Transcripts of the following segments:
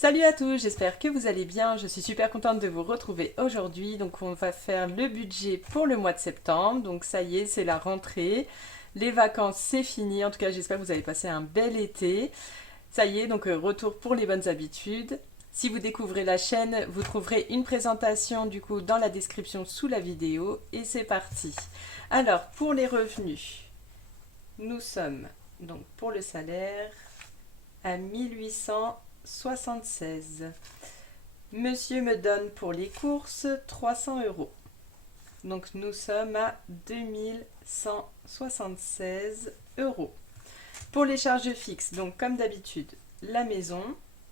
Salut à tous, j'espère que vous allez bien. Je suis super contente de vous retrouver aujourd'hui. Donc on va faire le budget pour le mois de septembre. Donc ça y est, c'est la rentrée. Les vacances, c'est fini. En tout cas, j'espère que vous avez passé un bel été. Ça y est, donc retour pour les bonnes habitudes. Si vous découvrez la chaîne, vous trouverez une présentation du coup dans la description sous la vidéo. Et c'est parti. Alors, pour les revenus, nous sommes donc pour le salaire à 1876. Monsieur me donne pour les courses 300 euros. Donc nous sommes à 2176 euros. Pour les charges fixes, donc comme d'habitude, la maison.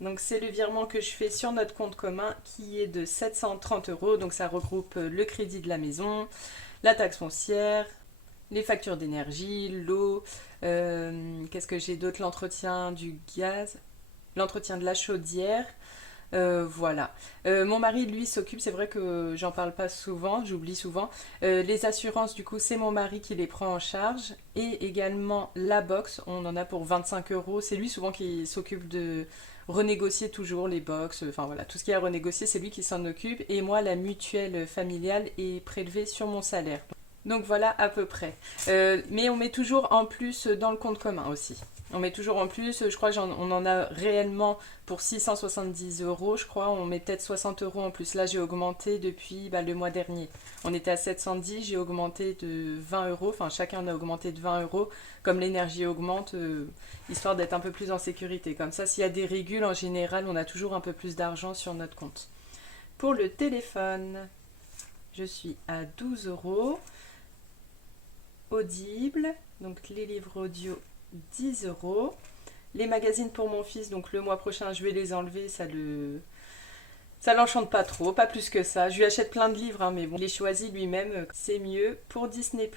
Donc c'est le virement que je fais sur notre compte commun qui est de 730 euros. Donc ça regroupe le crédit de la maison, la taxe foncière, les factures d'énergie, l'eau, qu'est-ce que j'ai d'autre, l'entretien du gaz, l'entretien de la chaudière. Voilà. Mon mari, lui, s'occupe, c'est vrai que j'en parle pas souvent, j'oublie souvent. Les assurances, du coup, c'est mon mari qui les prend en charge. Et également la box, on en a pour 25 euros. C'est lui souvent qui s'occupe de renégocier toujours les box. Enfin voilà, tout ce qu'il y a à renégocier, c'est lui qui s'en occupe. Et moi, la mutuelle familiale est prélevée sur mon salaire. Donc voilà à peu près. Mais on met toujours en plus dans le compte commun aussi. On met toujours en plus, je crois qu'on en a réellement pour 670 euros, je crois, on met peut-être 60 euros en plus. Là j'ai augmenté depuis le mois dernier. On était à 710, j'ai augmenté de 20 euros, enfin chacun a augmenté de 20 euros, comme l'énergie augmente, histoire d'être un peu plus en sécurité. Comme ça, s'il y a des régules, en général, on a toujours un peu plus d'argent sur notre compte. Pour le téléphone, je suis à 12 euros. Audible, donc les livres audio 10 euros. Les magazines pour mon fils, donc le mois prochain je vais les enlever, ça l'enchante pas trop, pas plus que ça. Je lui achète plein de livres, hein, mais bon, il les choisit lui-même, c'est mieux. Pour Disney+,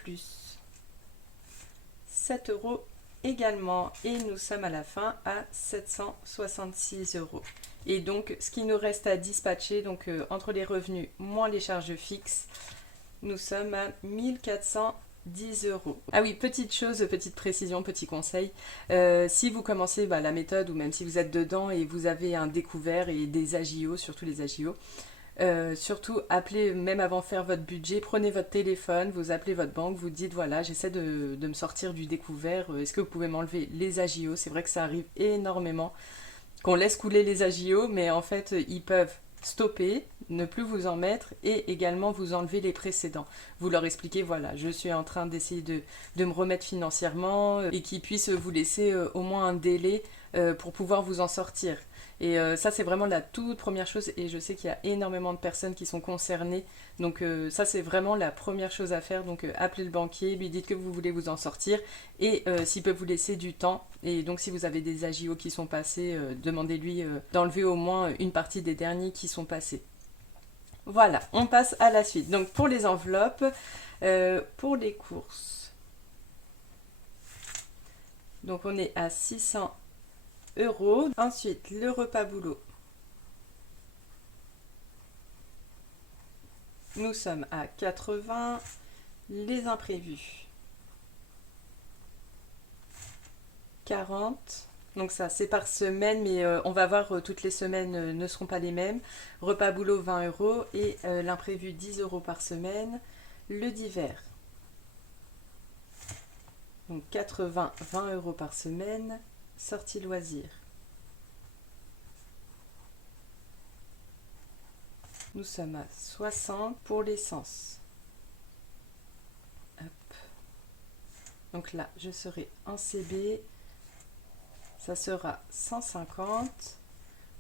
7 euros également. Et nous sommes à la fin à 766 euros. Et donc ce qui nous reste à dispatcher, donc entre les revenus moins les charges fixes, nous sommes à 1410 euros. Ah oui, petite chose, petite précision, petit conseil. Si vous commencez la méthode ou même si vous êtes dedans et vous avez un découvert et des agios, surtout les agios, surtout appelez même avant de faire votre budget, prenez votre téléphone, vous appelez votre banque, vous dites voilà j'essaie de me sortir du découvert, est-ce que vous pouvez m'enlever les agios? C'est vrai que ça arrive énormément qu'on laisse couler les agios, mais en fait ils peuvent stopper, ne plus vous en mettre et également vous enlever les précédents. Vous leur expliquez, voilà, je suis en train d'essayer de me remettre financièrement et qu'ils puissent vous laisser au moins un délai pour pouvoir vous en sortir. Et ça, c'est vraiment la toute première chose et je sais qu'il y a énormément de personnes qui sont concernées. Donc ça, c'est vraiment la première chose à faire. Donc appelez le banquier, lui dites que vous voulez vous en sortir et s'il peut vous laisser du temps. Et donc si vous avez des agios qui sont passés, demandez-lui d'enlever au moins une partie des derniers qui sont passés. Voilà, on passe à la suite. Donc pour les enveloppes, pour les courses, donc on est à 600 euros. Ensuite, le repas boulot. Nous sommes à 80. Les imprévus. 40. Donc ça, c'est par semaine, mais on va voir, toutes les semaines ne seront pas les mêmes. Repas boulot, 20 euros et l'imprévu, 10 euros par semaine. Le divers. Donc 80, 20 euros par semaine. Sortie loisirs. Nous sommes à 60 pour l'essence. Hop. Donc là, je serai en CB. Ça sera 150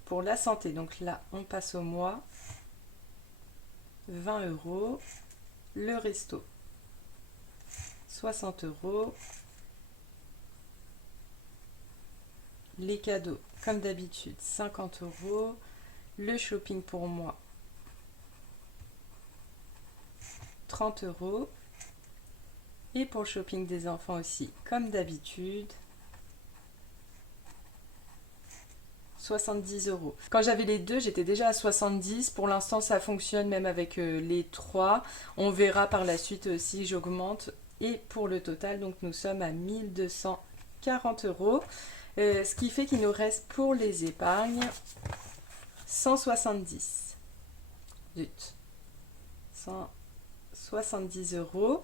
pour la santé. Donc là, on passe au mois. 20 euros. Le resto. 60 euros. Les cadeaux, comme d'habitude, 50 euros. Le shopping pour moi, 30 euros. Et pour le shopping des enfants aussi, comme d'habitude, 70 euros. Quand j'avais les deux, j'étais déjà à 70. Pour l'instant, ça fonctionne même avec les trois. On verra par la suite si j'augmente. Et pour le total, donc nous sommes à 1240 euros. Ce qui fait qu'il nous reste pour les épargnes 170. Zut. 170 euros.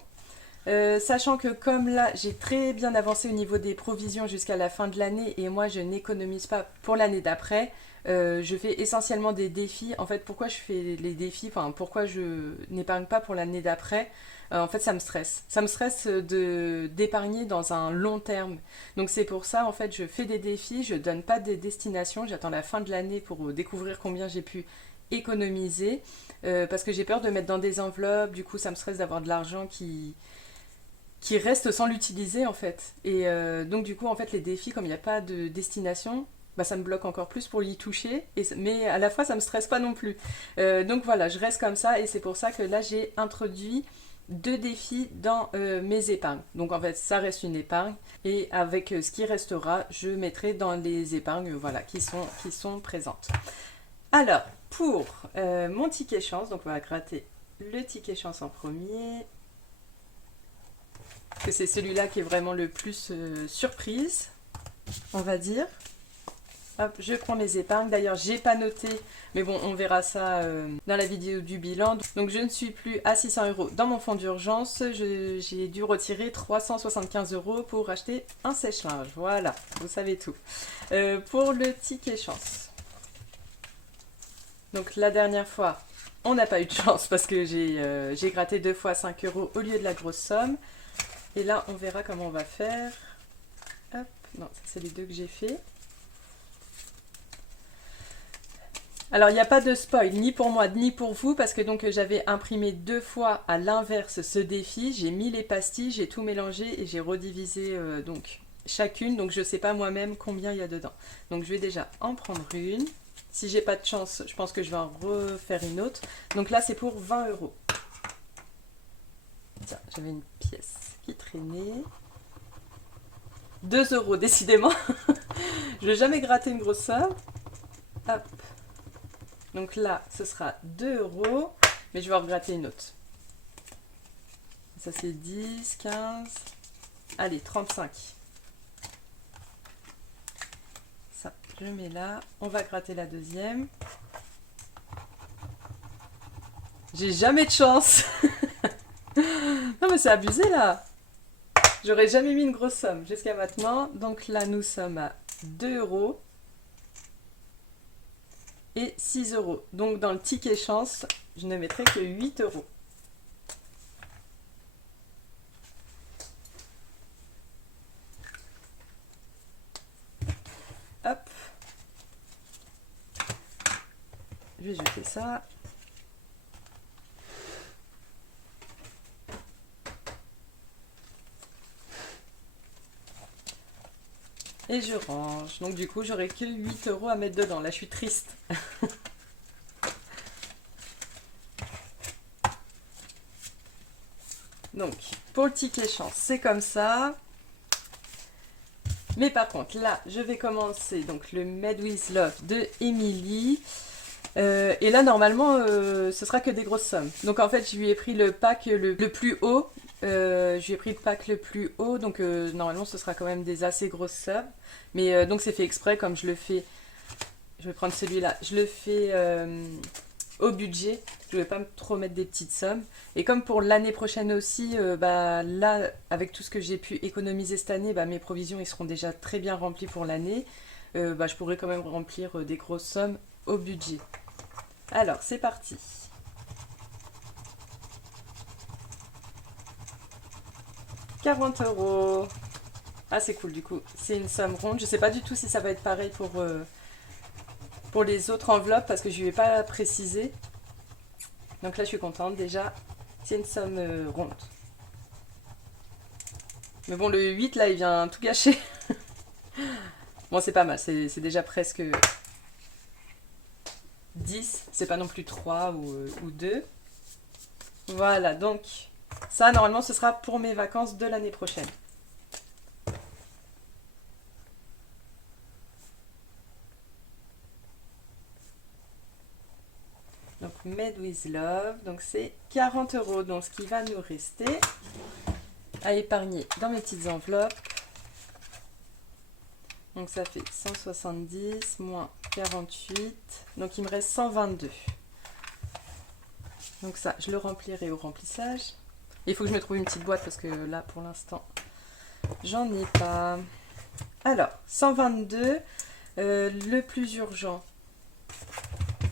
Sachant que comme là j'ai très bien avancé au niveau des provisions jusqu'à la fin de l'année et moi je n'économise pas pour l'année d'après, je fais essentiellement des défis. En fait, pourquoi je fais les défis, enfin pourquoi je n'épargne pas pour l'année d'après, en fait ça me stresse. Ça me stresse d'épargner dans un long terme. Donc c'est pour ça en fait je fais des défis, je donne pas des destinations, j'attends la fin de l'année pour découvrir combien j'ai pu économiser. Parce que j'ai peur de mettre dans des enveloppes, du coup ça me stresse d'avoir de l'argent qui reste sans l'utiliser en fait. Et donc du coup en fait les défis, comme il n'y a pas de destination, bah, ça me bloque encore plus pour y toucher, mais à la fois ça me stresse pas non plus. Donc voilà, je reste comme ça et c'est pour ça que là j'ai introduit 2 défis dans mes épargnes. Donc en fait ça reste une épargne et avec ce qui restera je mettrai dans les épargnes voilà, qui sont présentes. Alors pour mon ticket chance, donc on va gratter le ticket chance en premier, que c'est celui-là qui est vraiment le plus surprise, on va dire. Hop, je prends mes épargnes. D'ailleurs, j'ai pas noté, mais bon, on verra ça dans la vidéo du bilan. Donc, je ne suis plus à 600 euros dans mon fonds d'urgence. J'ai dû retirer 375 euros pour acheter un sèche-linge. Voilà, vous savez tout. Pour le ticket chance. Donc, la dernière fois, on n'a pas eu de chance parce que j'ai gratté 2 fois 5 euros au lieu de la grosse somme. Et là, on verra comment on va faire. Hop, non, ça c'est les 2 que j'ai fait. Alors, il n'y a pas de spoil, ni pour moi, ni pour vous, parce que donc j'avais imprimé 2 fois à l'inverse ce défi. J'ai mis les pastilles, j'ai tout mélangé et j'ai redivisé donc chacune. Donc, je ne sais pas moi-même combien il y a dedans. Donc, je vais déjà en prendre une. Si j'ai pas de chance, je pense que je vais en refaire une autre. Donc là, c'est pour 20 euros. Tiens, j'avais une pièce qui traînait. 2 euros, décidément. Je n'ai jamais gratté une grosse somme. Hop. Donc là, ce sera 2 euros. Mais je vais en regratter une autre. Ça, c'est 10, 15. Allez, 35. Ça, je mets là. On va gratter la deuxième. J'ai jamais de chance. Non, mais c'est abusé là. J'aurais jamais mis une grosse somme jusqu'à maintenant. Donc là, nous sommes à 2 euros et 6 euros. Donc dans le ticket chance, je ne mettrai que 8 euros. Hop. Je vais jeter ça. Et je range. Donc du coup, j'aurai que 8 euros à mettre dedans. Là, je suis triste. Donc, pour le ticket chance, c'est comme ça. Mais par contre, là, je vais commencer donc le Made with Love de Emily. Et là, normalement, ce sera que des grosses sommes. Donc en fait, je lui ai pris le pack le plus haut. Je lui ai pris le pack le plus haut. Donc normalement, ce sera quand même des assez grosses sommes. Mais donc c'est fait exprès, comme je le fais. Je vais prendre celui-là. Je le fais au budget. Je ne vais pas trop mettre des petites sommes. Et comme pour l'année prochaine aussi, bah, là, avec tout ce que j'ai pu économiser cette année, bah, mes provisions ils seront déjà très bien remplies pour l'année. Bah, je pourrais quand même remplir des grosses sommes au budget. Alors, c'est parti. « 40 euros. Ah, c'est cool, du coup. C'est une somme ronde. Je ne sais pas du tout si ça va être pareil pour les autres enveloppes, parce que je ne lui ai pas précisé. Donc là, je suis contente. Déjà, c'est une somme ronde. Mais bon, le 8, là, il vient tout gâcher. Bon, c'est pas mal. C'est déjà presque 10. C'est pas non plus 3 ou 2. Voilà, donc ça, normalement, ce sera pour mes vacances de l'année prochaine. Donc, Made with Love, donc c'est 40 euros. Donc, ce qui va nous rester à épargner dans mes petites enveloppes. Donc, ça fait 170 moins 48. Donc il me reste 122. Donc ça, je le remplirai au remplissage. Il faut que je me trouve une petite boîte parce que là, pour l'instant, j'en ai pas. Alors, 122, le plus urgent.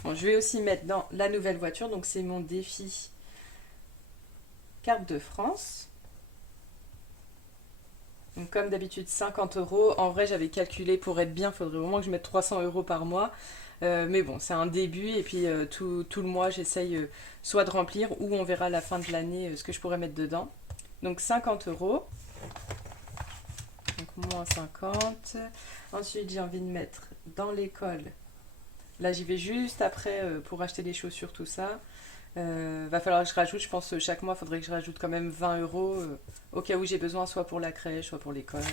Bon, je vais aussi mettre dans la nouvelle voiture. Donc c'est mon défi carte de France. Donc comme d'habitude 50 euros. En vrai j'avais calculé pour être bien, il faudrait vraiment que je mette 300 euros par mois. Mais bon, c'est un début et puis tout le mois j'essaye soit de remplir ou on verra à la fin de l'année ce que je pourrais mettre dedans. Donc 50 euros. Donc moins 50. Ensuite j'ai envie de mettre dans l'école. Là j'y vais juste après pour acheter les chaussures, tout ça. Va falloir que je rajoute, je pense chaque mois, il faudrait que je rajoute quand même 20 euros au cas où j'ai besoin, soit pour la crèche, soit pour l'école.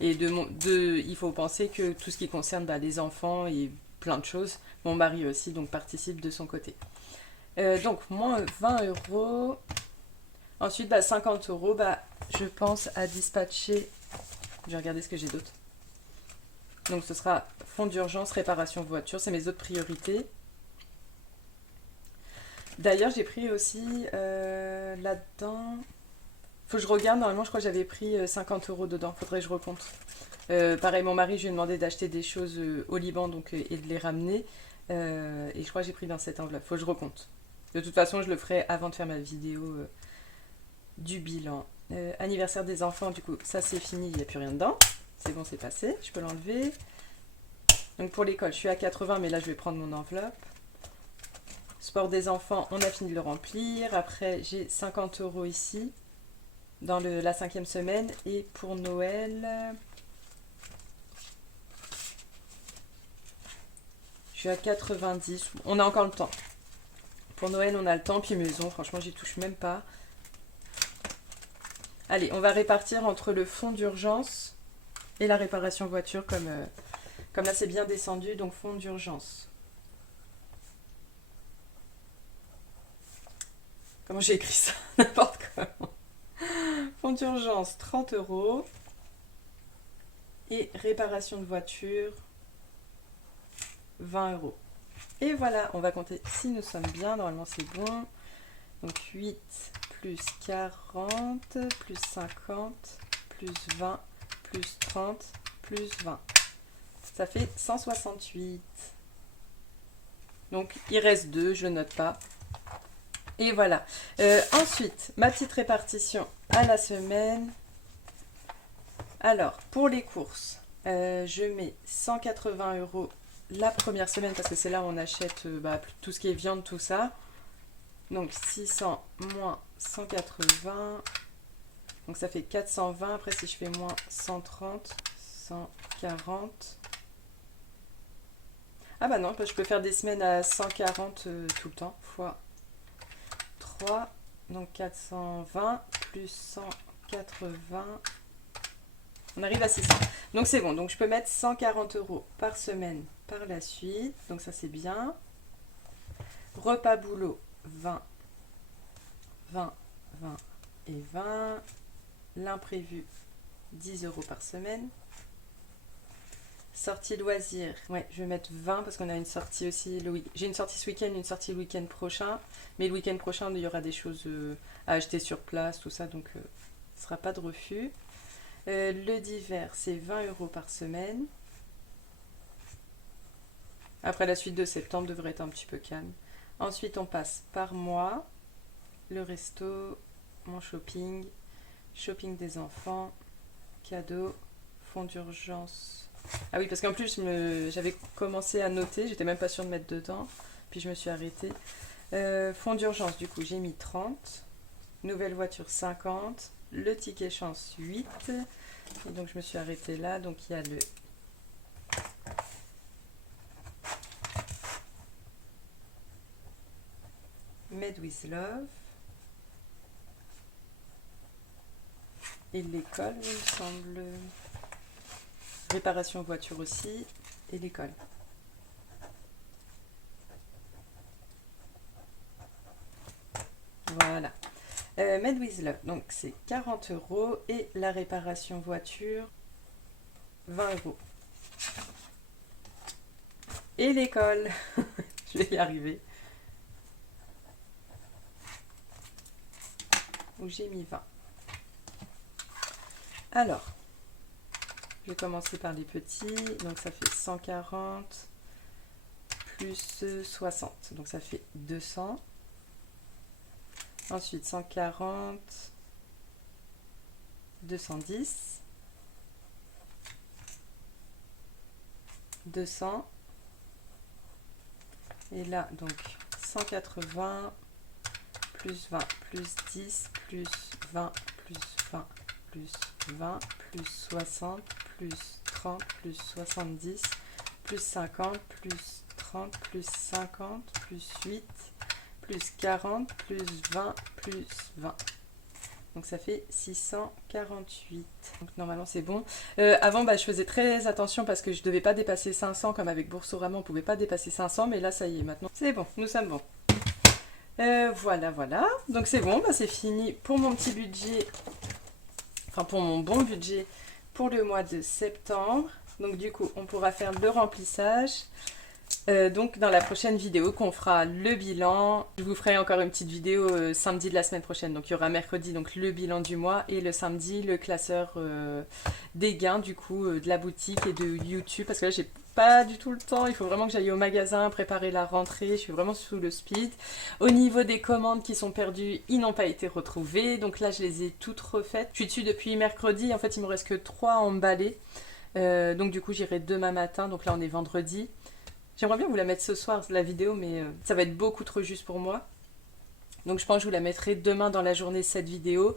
Et il faut penser que tout ce qui concerne les enfants et plein de choses, mon mari aussi donc participe de son côté. Donc moins 20 euros. Ensuite 50 euros, je pense à dispatcher. Je vais regarder ce que j'ai d'autre. Donc ce sera fonds d'urgence, réparation voiture, c'est mes autres priorités. D'ailleurs, j'ai pris aussi là-dedans. Faut que je regarde, normalement, je crois que j'avais pris 50 euros dedans. Faudrait que je recompte. Pareil, mon mari, je lui ai demandé d'acheter des choses au Liban donc, et de les ramener. Et je crois que j'ai pris dans cette enveloppe. Faut que je recompte. De toute façon, je le ferai avant de faire ma vidéo du bilan. Anniversaire des enfants, du coup, ça c'est fini, il n'y a plus rien dedans. C'est bon, c'est passé. Je peux l'enlever. Donc pour l'école, je suis à 80, mais là, je vais prendre mon enveloppe. Sport des enfants, on a fini de le remplir. Après, j'ai 50 euros ici, dans la 5e semaine. Et pour Noël, je suis à 90. On a encore le temps. Pour Noël, on a le temps. Puis maison, franchement, j'y touche même pas. Allez, on va répartir entre le fonds d'urgence et la réparation voiture, comme là, c'est bien descendu. Donc, fonds d'urgence. Comment j'ai écrit ça? N'importe comment. Fonds d'urgence, 30 euros. Et réparation de voiture, 20 euros. Et voilà, on va compter si nous sommes bien. Normalement, c'est bon. Donc 8 plus 40 plus 50 plus 20 plus 30 plus 20. Ça fait 168. Donc, il reste 2, je note pas. Et voilà. Ensuite, ma petite répartition à la semaine. Alors, pour les courses, je mets 180 euros la première semaine parce que c'est là où on achète tout ce qui est viande, tout ça. Donc 600 moins 180. Donc ça fait 420. Après, si je fais moins 130, 140. Ah bah non, je peux faire des semaines à 140 tout le temps, fois 3, donc 420 plus 180, on arrive à 600. Donc c'est bon, donc je peux mettre 140 euros par semaine par la suite, donc ça c'est bien. Repas boulot, 20, 20, 20 et 20. L'imprévu, 10 euros par semaine. Sortie loisirs, ouais, je vais mettre 20 parce qu'on a une sortie aussi. J'ai une sortie ce week-end, une sortie le week-end prochain. Mais le week-end prochain, il y aura des choses à acheter sur place, tout ça, donc ce ne sera pas de refus. Le d'hiver, c'est 20 euros par semaine. Après, la suite de septembre devrait être un petit peu calme. Ensuite, on passe par mois. Le resto, mon shopping, shopping des enfants, cadeaux, fonds d'urgence. Ah oui, parce qu'en plus, j'avais commencé à noter, j'étais même pas sûre de mettre dedans, puis je me suis arrêtée. Fonds d'urgence, du coup, j'ai mis 30. Nouvelle voiture, 50. Le ticket chance, 8. Et donc, je me suis arrêtée là. Donc, il y a le Made with Love. Et l'école, il me semble. Réparation voiture aussi. Et l'école. Voilà. Made with Love, donc c'est 40 euros. Et la réparation voiture, 20 euros. et l'école. Je vais y arriver. Où j'ai mis 20. Alors, je vais commencer par les petits. Donc ça fait 140 plus 60. Donc ça fait 200. Ensuite 140, 210, 200. Et là, donc 180, plus 20, plus 10, plus 20, plus 20, plus 20, plus 60, plus 30, plus 70, plus 50, plus 30, plus 50, plus 8, plus 40, plus 20, plus 20. Donc ça fait 648. Donc normalement c'est bon. Avant je faisais très attention parce que je ne devais pas dépasser 500 comme avec Boursorama on ne pouvait pas dépasser 500 mais là ça y est maintenant c'est bon, nous sommes bons. Voilà. Donc c'est bon, c'est fini pour mon petit budget, enfin pour mon bon budget pour le mois de septembre. Donc du coup on pourra faire le remplissage. Donc dans la prochaine vidéo qu'on fera le bilan, je vous ferai encore une petite vidéo samedi de la semaine prochaine. Donc il y aura mercredi donc le bilan du mois et le samedi le classeur des gains du coup de la boutique et de YouTube parce que là j'ai pas du tout le temps, il faut vraiment que j'aille au magasin préparer la rentrée, je suis vraiment sous le speed. Au niveau des commandes qui sont perdues, ils n'ont pas été retrouvés, donc là je les ai toutes refaites. Je suis dessus depuis mercredi, en fait il me reste que 3 à emballer, donc du coup j'irai demain matin, donc là on est vendredi. J'aimerais bien vous la mettre ce soir, la vidéo, mais ça va être beaucoup trop juste pour moi. Donc je pense que je vous la mettrai demain dans la journée, cette vidéo.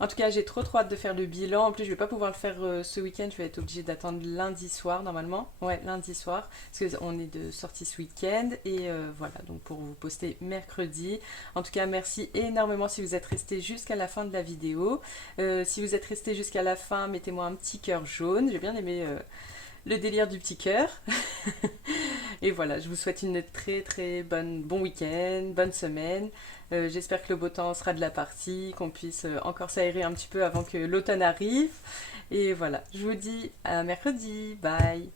En tout cas, j'ai trop hâte de faire le bilan. En plus, je vais pas pouvoir le faire ce week-end. Je vais être obligée d'attendre lundi soir, normalement. Ouais, lundi soir. Parce qu'on est de sortie ce week-end. Et voilà, donc pour vous poster mercredi. En tout cas, merci énormément si vous êtes resté jusqu'à la fin de la vidéo. Si vous êtes resté jusqu'à la fin, mettez-moi un petit cœur jaune. J'ai bien aimé... le délire du petit cœur. Et voilà, je vous souhaite une très bon week-end, bonne semaine. J'espère que le beau temps sera de la partie, qu'on puisse encore s'aérer un petit peu avant que l'automne arrive. Et voilà, je vous dis à mercredi. Bye!